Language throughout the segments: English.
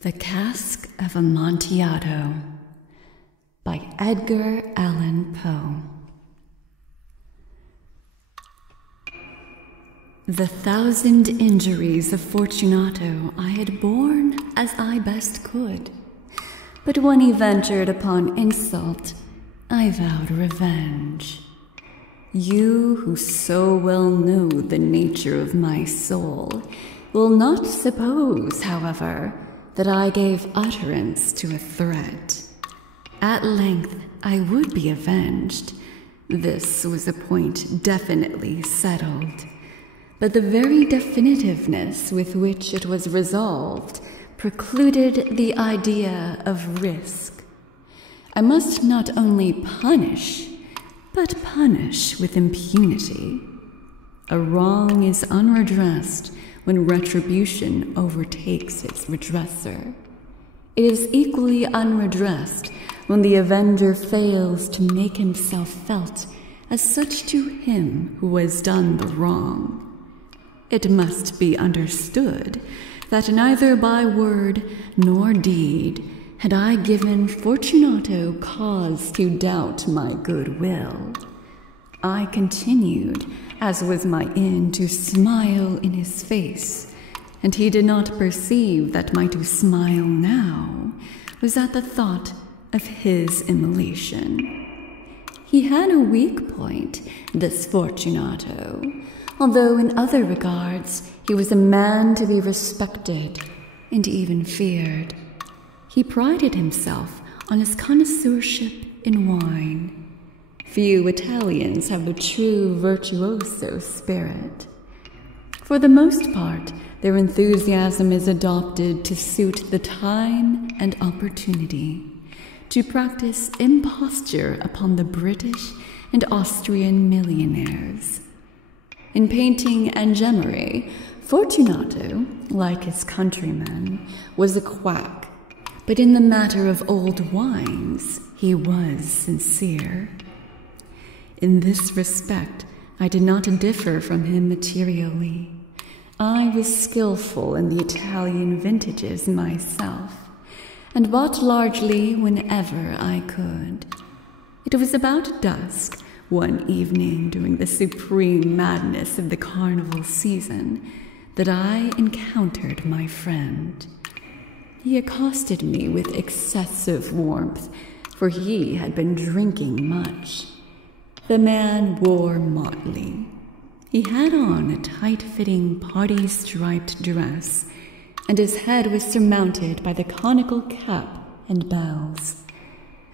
The Cask of Amontillado by Edgar Allan Poe. The 1,000 injuries of Fortunato I had borne as I best could, but when he ventured upon insult, I vowed revenge. You who so well know the nature of my soul will not suppose, however, that I gave utterance to a threat. At length I would be avenged. This was a point definitely settled. But the very definitiveness with which it was resolved precluded the idea of risk. I must not only punish, but punish with impunity. A wrong is unredressed when retribution overtakes its redresser. It is equally unredressed when the avenger fails to make himself felt as such to him who has done the wrong. It must be understood that neither by word nor deed had I given Fortunato cause to doubt my goodwill. I continued, as was my end, to smile in his face, and he did not perceive that my to smile now was at the thought of his immolation. He had a weak point, this Fortunato, although in other regards he was a man to be respected and even feared. He prided himself on his connoisseurship in wine. Few Italians have the true virtuoso spirit. For the most part, their enthusiasm is adopted to suit the time and opportunity, to practice imposture upon the British and Austrian millionaires. In painting and gemmery, Fortunato, like his countrymen, was a quack, but in the matter of old wines, he was sincere. In this respect, I did not differ from him materially. I was skillful in the Italian vintages myself, and bought largely whenever I could. It was about dusk, one evening during the supreme madness of the carnival season, that I encountered my friend. He accosted me with excessive warmth, for he had been drinking much. The man wore motley. He had on a tight-fitting party-striped dress, and his head was surmounted by the conical cap and bells.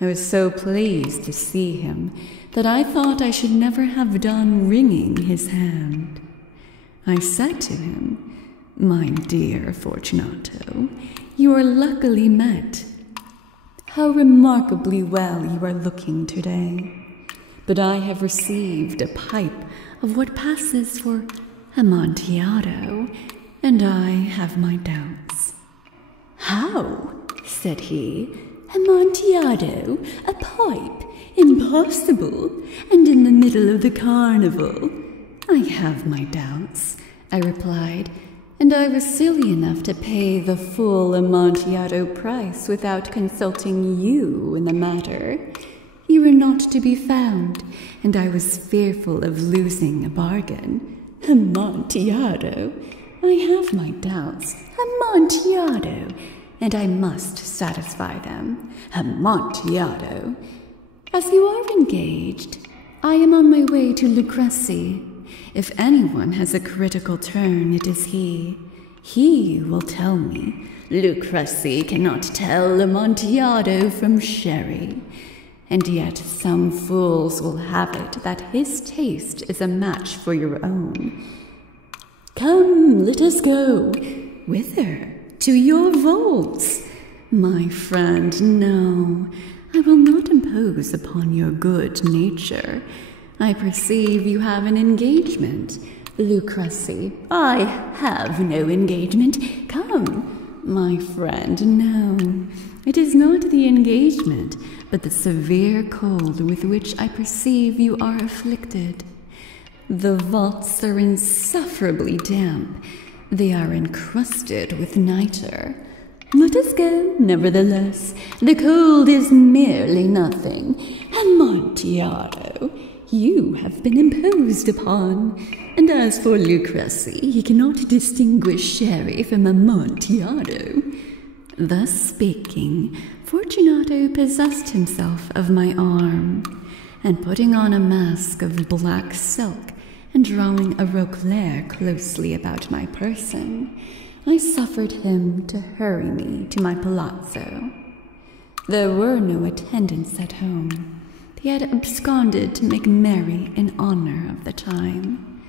I was so pleased to see him that I thought I should never have done wringing his hand. I said to him, "My dear Fortunato, you are luckily met. How remarkably well you are looking today. But I have received a pipe of what passes for Amontillado, and I have my doubts." "How?" said he. "Amontillado? A pipe? Impossible! And in the middle of the carnival?" "I have my doubts," I replied, "and I was silly enough to pay the full Amontillado price without consulting you in the matter. You were not to be found, and I was fearful of losing a bargain. Amontillado! I have my doubts. Amontillado! And I must satisfy them. Amontillado! As you are engaged, I am on my way to Lucrezi. If anyone has a critical turn, it is he. He will tell me, Lucrezi cannot tell Amontillado from sherry. And yet some fools will have it that his taste is a match for your own. Come, let us go." "Whither?" "To your vaults." "My friend, no. I will not impose upon your good nature. I perceive you have an engagement. Lucrezi." "I have no engagement. Come." "My friend, no. It is not the engagement, but the severe cold with which I perceive you are afflicted. The vaults are insufferably damp. They are encrusted with nitre. Let us go, nevertheless. The cold is merely nothing. Amontillado, you have been imposed upon. And as for Lucrezi, he cannot distinguish sherry from Amontillado. Thus speaking, Fortunato possessed himself of my arm, and putting on a mask of black silk and drawing a roquelaire closely about my person, I suffered him to hurry me to my palazzo. There were no attendants at home. They had absconded to make merry in honor of the time.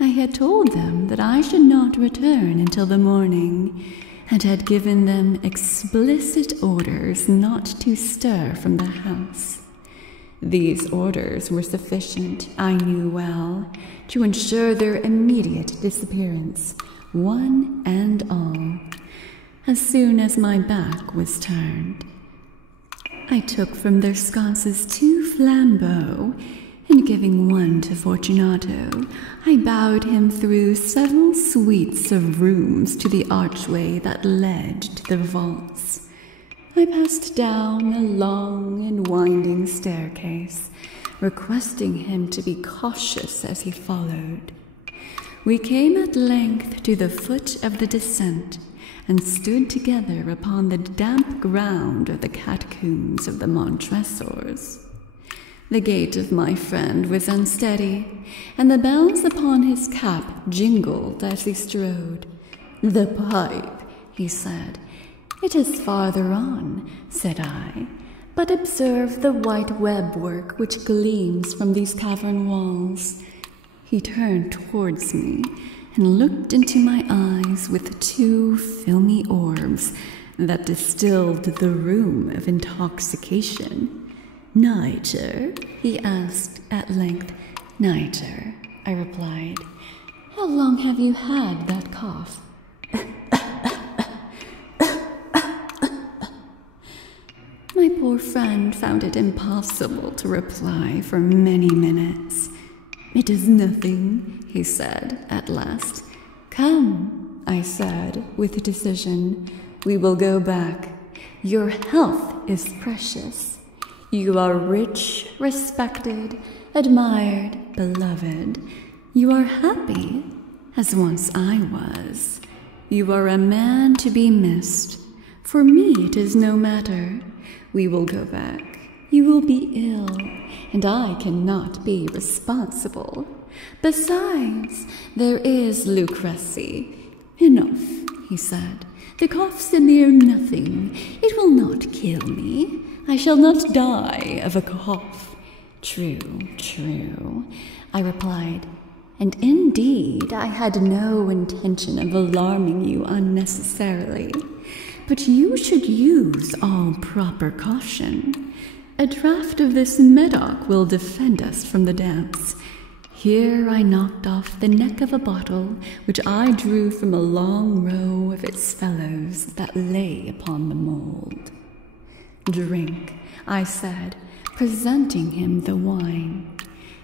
I had told them that I should not return until the morning, and had given them explicit orders not to stir from the house. These orders were sufficient, I knew well, to ensure their immediate disappearance, one and all, as soon as my back was turned. I took from their sconces 2 flambeaux, and giving one to Fortunato, I bowed him through several suites of rooms to the archway that led to the vaults. I passed down a long and winding staircase, requesting him to be cautious as he followed. We came at length to the foot of the descent, and stood together upon the damp ground of the catacombs of the Montresors. The gait of my friend was unsteady, and the bells upon his cap jingled as he strode. "The pipe," he said. "It is farther on," said I, "but observe the white web-work which gleams from these cavern walls." He turned towards me, and looked into my eyes with 2 filmy orbs that distilled the rheum of intoxication. "Nitre?" he asked at length. "Nitre," I replied. "How long have you had that cough?" My poor friend found it impossible to reply for many minutes. "It is nothing," he said at last. "Come," I said with decision, "we will go back. Your health is precious. You are rich, respected, admired, beloved. You are happy, as once I was. You are a man to be missed. For me it is no matter. We will go back. You will be ill, and I cannot be responsible. Besides, there is Lucrezi." "Enough," he said. "The cough's a mere nothing. It will not kill me. I shall not die of a cough." "True, true," I replied. "And indeed I had no intention of alarming you unnecessarily. But you should use all proper caution. A draught of this Medoc will defend us from the damps." Here I knocked off the neck of a bottle, which I drew from a long row of its fellows that lay upon the mould. "Drink," I said, presenting him the wine.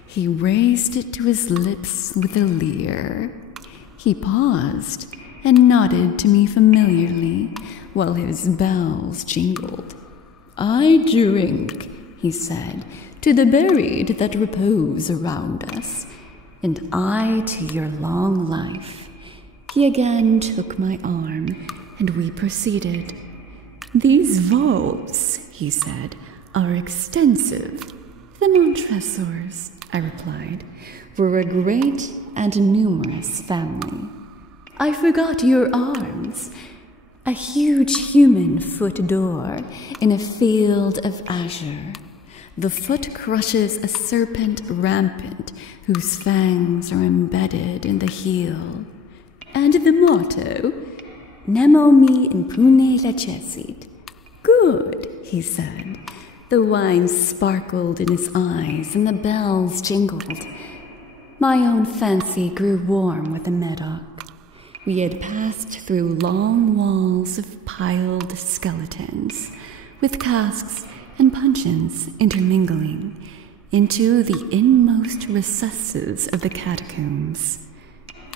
He raised it to his lips with a leer. He paused and nodded to me familiarly, while his bells jingled. "I drink," he said, "to the buried that repose around us, and I to your long life." He again took my arm, and we proceeded. "These vaults," he said, "are extensive." "The Montresors," I replied, "were a great and numerous family." "I forgot your arms." "A huge human foot door in a field of azure. The foot crushes a serpent rampant whose fangs are embedded in the heel." "And the motto?" "Nemo me impune lacessit." "Good," he said. The wine sparkled in his eyes and the bells jingled. My own fancy grew warm with the Medoc. We had passed through long walls of piled skeletons, with casks and puncheons intermingling, into the inmost recesses of the catacombs.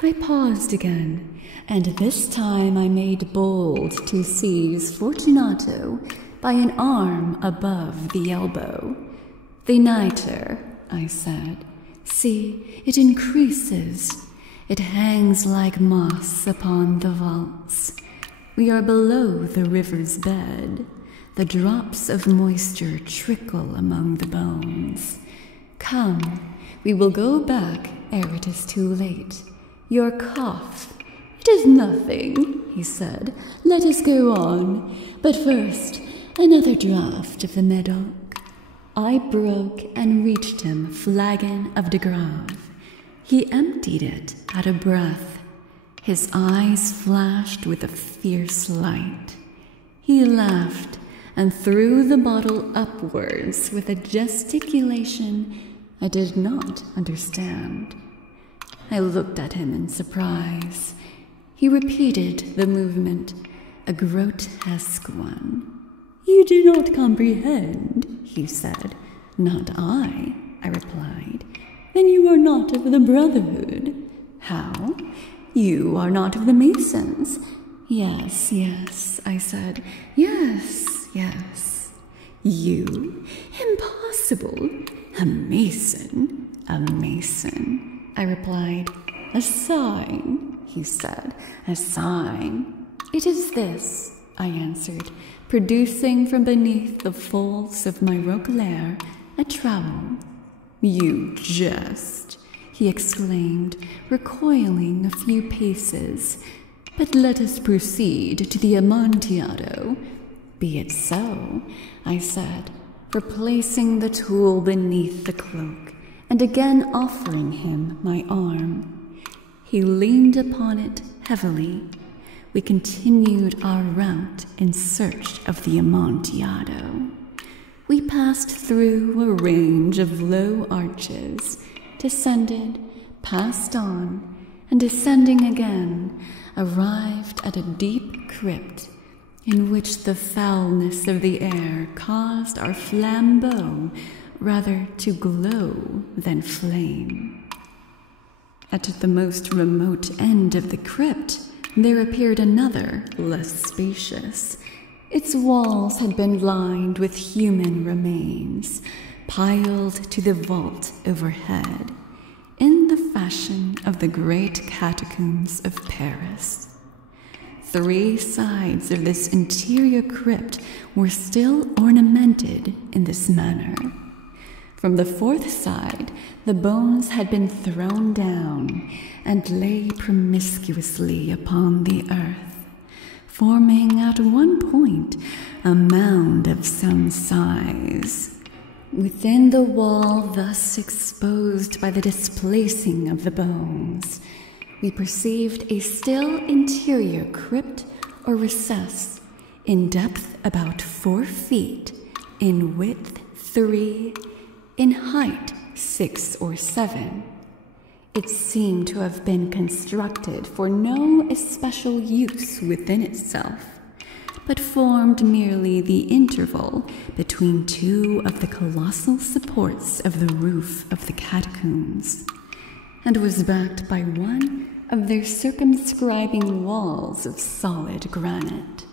I paused again, and this time I made bold to seize Fortunato by an arm above the elbow. "The nitre," I said. "See, it increases. It hangs like moss upon the vaults. We are below the river's bed. The drops of moisture trickle among the bones. Come, we will go back ere it is too late. Your cough, it is nothing," he said. "Let us go on. But first, another draught of the Medoc." I broke and reached him a flagon of de Grave. He emptied it at a breath. His eyes flashed with a fierce light. He laughed and threw the bottle upwards with a gesticulation I did not understand. I looked at him in surprise. He repeated the movement, a grotesque one. "You do not comprehend," he said. "Not I," I replied. "Then you are not of the Brotherhood." "How? You are not of the Masons." "Yes, yes," I said. "Yes, yes." "You? Impossible! A Mason, a Mason," I replied. "A sign," he said. "A sign." "It is this," I answered, producing from beneath the folds of my roquelaire a trowel. "You jest," he exclaimed, recoiling a few paces. "But let us proceed to the Amontillado." "Be it so," I said, replacing the tool beneath the cloak and again offering him my arm. He leaned upon it heavily. We continued our route in search of the Amontillado. We passed through a range of low arches, descended, passed on, and descending again, arrived at a deep crypt in which the foulness of the air caused our flambeaux rather to glow than flame. At the most remote end of the crypt, there appeared another, less spacious. Its walls had been lined with human remains, piled to the vault overhead, in the fashion of the great catacombs of Paris. 3 sides of this interior crypt were still ornamented in this manner. From the 4th side, the bones had been thrown down and lay promiscuously upon the earth, forming at one point a mound of some size. Within the wall thus exposed by the displacing of the bones, we perceived a still interior crypt or recess, in depth about 4 feet, in width 3, in height 6 or 7. It seemed to have been constructed for no especial use within itself, but formed merely the interval between 2 of the colossal supports of the roof of the catacombs, and was backed by one of their circumscribing walls of solid granite.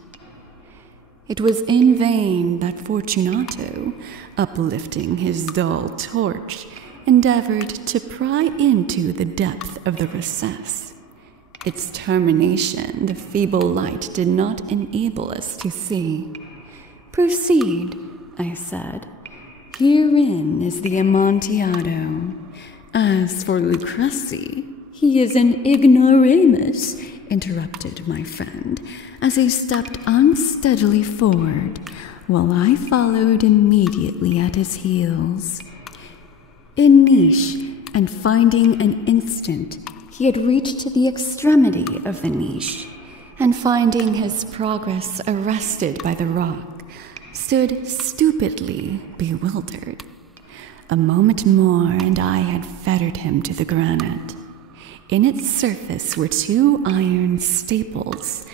It was in vain that Fortunato, uplifting his dull torch, endeavored to pry into the depth of the recess. Its termination the feeble light did not enable us to see. "Proceed," I said. "Herein is the Amontillado. As for Lucrezi, he is an ignoramus," interrupted my friend, as he stepped unsteadily forward, while I followed immediately at his heels. In niche, and finding an instant, he had reached the extremity of the niche, and finding his progress arrested by the rock, stood stupidly bewildered. A moment more, and I had fettered him to the granite. In its surface were 2 iron staples,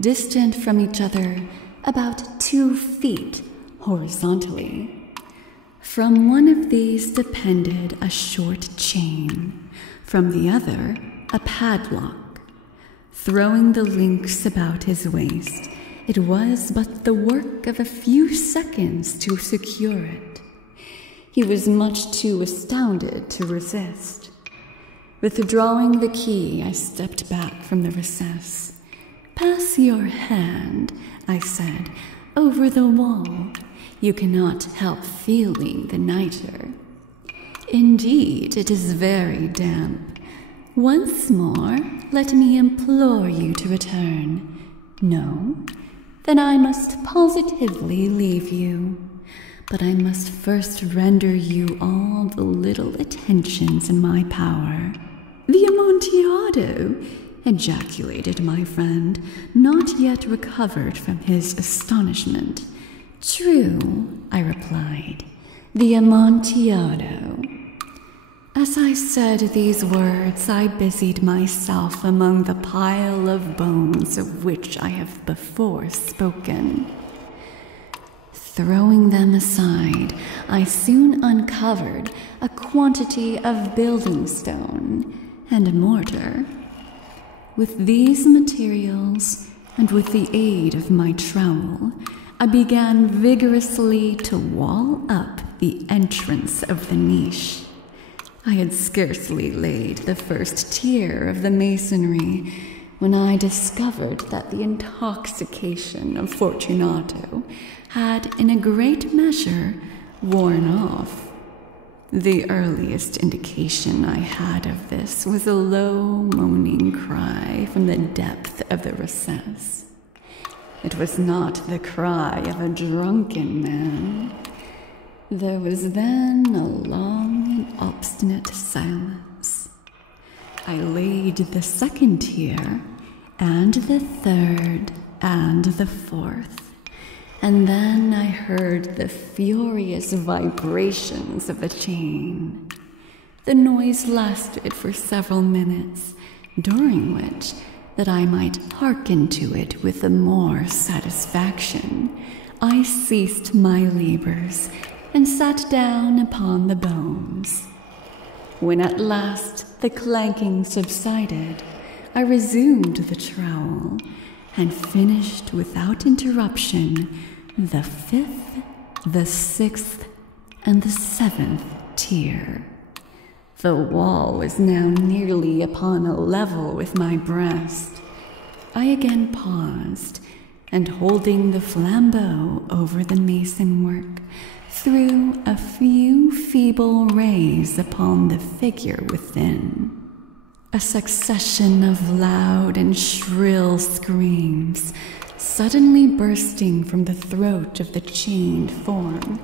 distant from each other about 2 feet horizontally. From one of these depended a short chain, from the other a padlock. Throwing the links about his waist, it was but the work of a few seconds to secure it. He was much too astounded to resist. Withdrawing the key, I stepped back from the recess. "Pass your hand," I said, "over the wall. You cannot help feeling the nitre. Indeed, it is very damp. Once more, let me implore you to return. No? Then I must positively leave you. But I must first render you all the little attentions in my power." "The Amontillado!" ejaculated my friend, not yet recovered from his astonishment. "True," I replied, "the Amontillado." As I said these words, I busied myself among the pile of bones of which I have before spoken. Throwing them aside, I soon uncovered a quantity of building stone and mortar. With these materials, and with the aid of my trowel, I began vigorously to wall up the entrance of the niche. I had scarcely laid the first tier of the masonry when I discovered that the intoxication of Fortunato had in a great measure worn off. The earliest indication I had of this was a low moaning cry from the depth of the recess. It was not the cry of a drunken man. There was then a long and obstinate silence. I laid the second tier, and the third, and the fourth, and then I heard the furious vibrations of the chain. The noise lasted for several minutes, during which, that I might hearken to it with the more satisfaction, I ceased my labors and sat down upon the bones. When at last the clanking subsided, I resumed the trowel and finished without interruption the 5th, the 6th, and the 7th tier. The wall was now nearly upon a level with my breast. I again paused, and holding the flambeau over the mason work, threw a few feeble rays upon the figure within. A succession of loud and shrill screams, suddenly bursting from the throat of the chained form,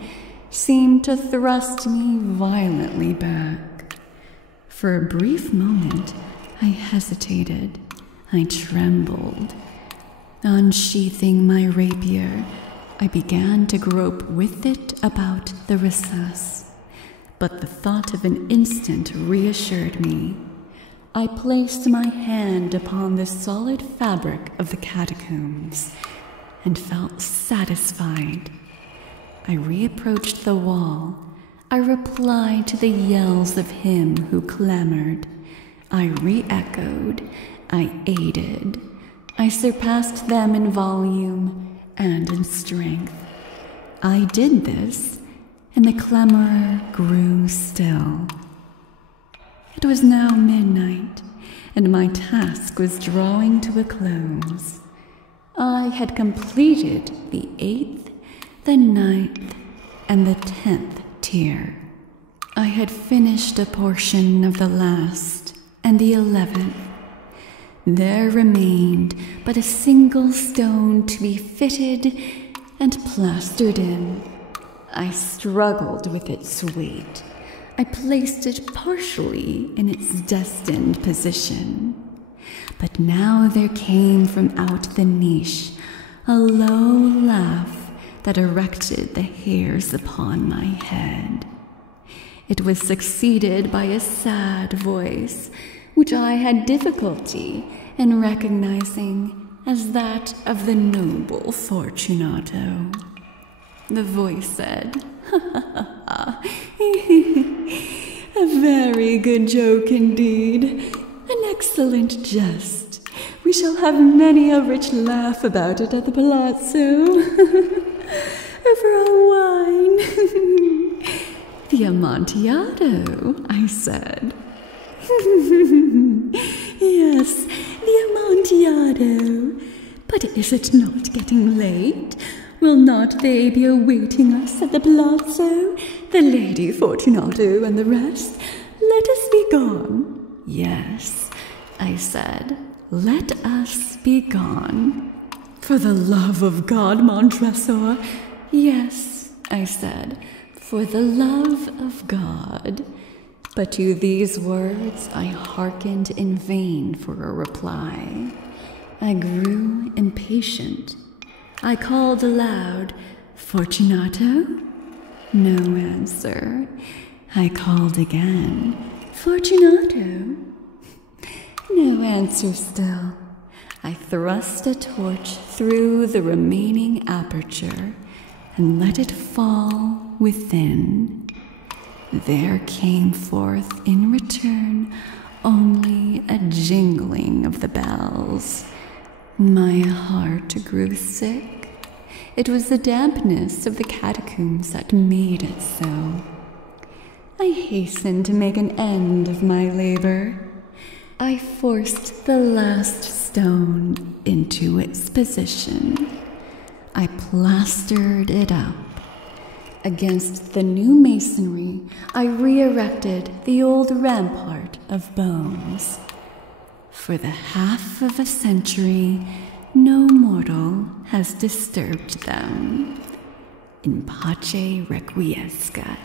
seemed to thrust me violently back. For a brief moment, I hesitated. I trembled. Unsheathing my rapier, I began to grope with it about the recess, but the thought of an instant reassured me. I placed my hand upon the solid fabric of the catacombs and felt satisfied. I reapproached the wall. I replied to the yells of him who clamored. I re-echoed. I aided. I surpassed them in volume and in strength. I did this, and the clamorer grew still. It was now midnight, and my task was drawing to a close. I had completed the 8th, the 9th, and the 10th tier. I had finished a portion of the last and the 11th. There remained but a single stone to be fitted and plastered in. I struggled with its weight. I placed it partially in its destined position. But now there came from out the niche a low laugh that erected the hairs upon my head. It was succeeded by a sad voice, which I had difficulty in recognizing as that of the noble Fortunato. The voice said, "A very good joke indeed. An excellent excellent jest. We shall have many a rich laugh about it at the palazzo. For our wine. The Amontillado, I said. Yes, the Amontillado. But is it not getting late? Will not they be awaiting us at the palazzo, the Lady Fortunato and the rest? Let us be gone. Yes, I said, let us be gone. For the love of God, Montresor. Yes, I said, for the love of God. But to these words I hearkened in vain for a reply. I grew impatient. I called aloud, Fortunato? No answer. I called again, Fortunato? No answer still. I thrust a torch through the remaining aperture and let it fall within. There came forth in return only a jingling of the bells. My heart grew sick. It was the dampness of the catacombs that made it so. I hastened to make an end of my labor. I forced the last stone into its position. I plastered it up. Against the new masonry, I re-erected the old rampart of bones. For the half of a century, no mortal has disturbed them. In pace requiescat.